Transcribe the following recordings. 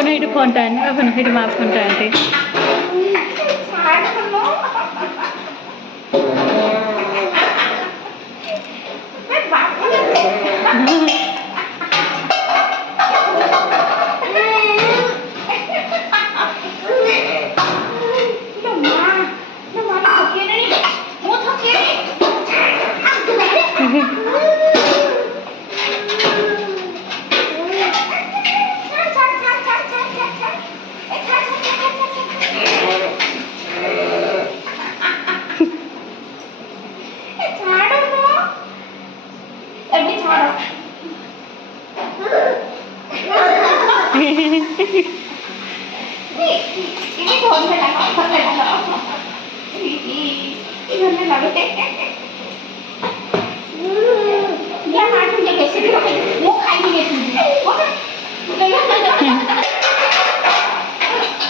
ଆପଣ ଏଇଠି ଫୋନ୍ଟା ଆଣି ଆପଣ ସେଇଠି ମା ଫୋନ୍ଟା ଆଣିବେ।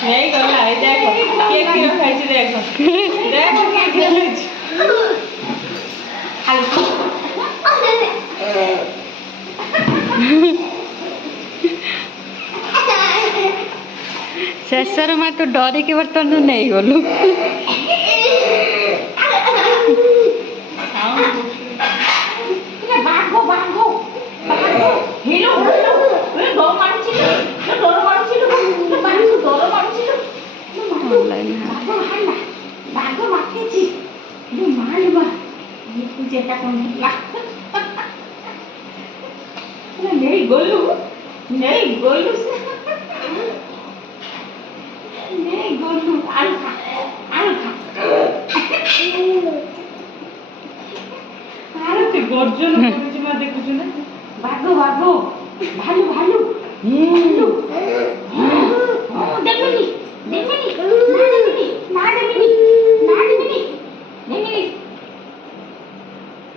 नहीं गला है देखो के कीड़ा खाई छी देखो देखो के कीड़ा खाई छी शेषर माँ तो डर के बर्तन नहीं गलु नहीं गोलू नहीं गोलू नहीं गोलू आलू खा आलू के गर्जन करूची मा देखुछु ना बागो बागो भालू भालू भालू देखनी देखनी ना देखनी ना देखनी देखनी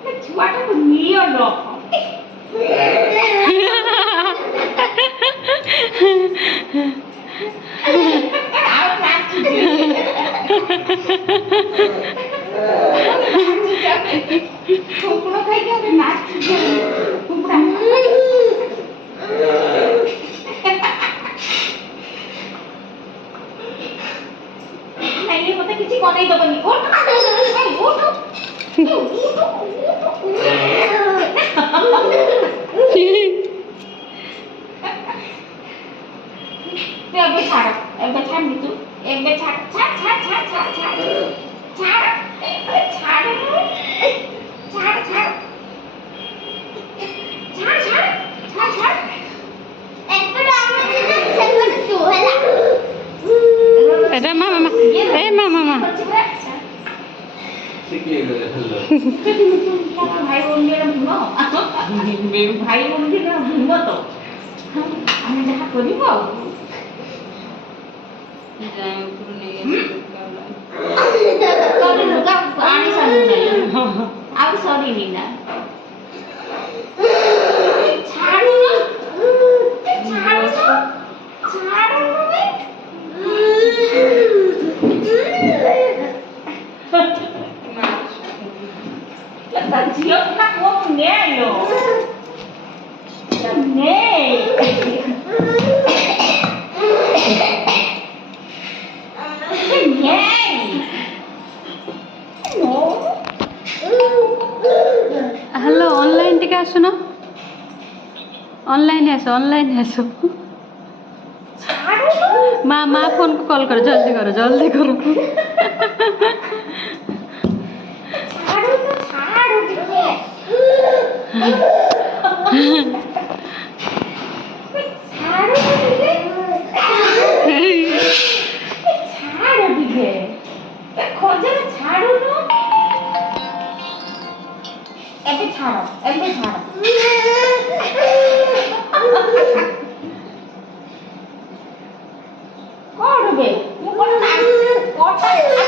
मैं छुआटा तो मिलियो लो भाई बंदी ना भूल तो हमें जहाँ करी वो अब सॉरी मीना छाड़ो ना छाड़ो छाड़ो लगता जियो ना वो नहीं लो नहीं हेलो ऑनलाइन टिके आसुन ऑनलाइन आसो माँ माँ फोन को कॉल करो जल्दी करो कौन बे? वो कौन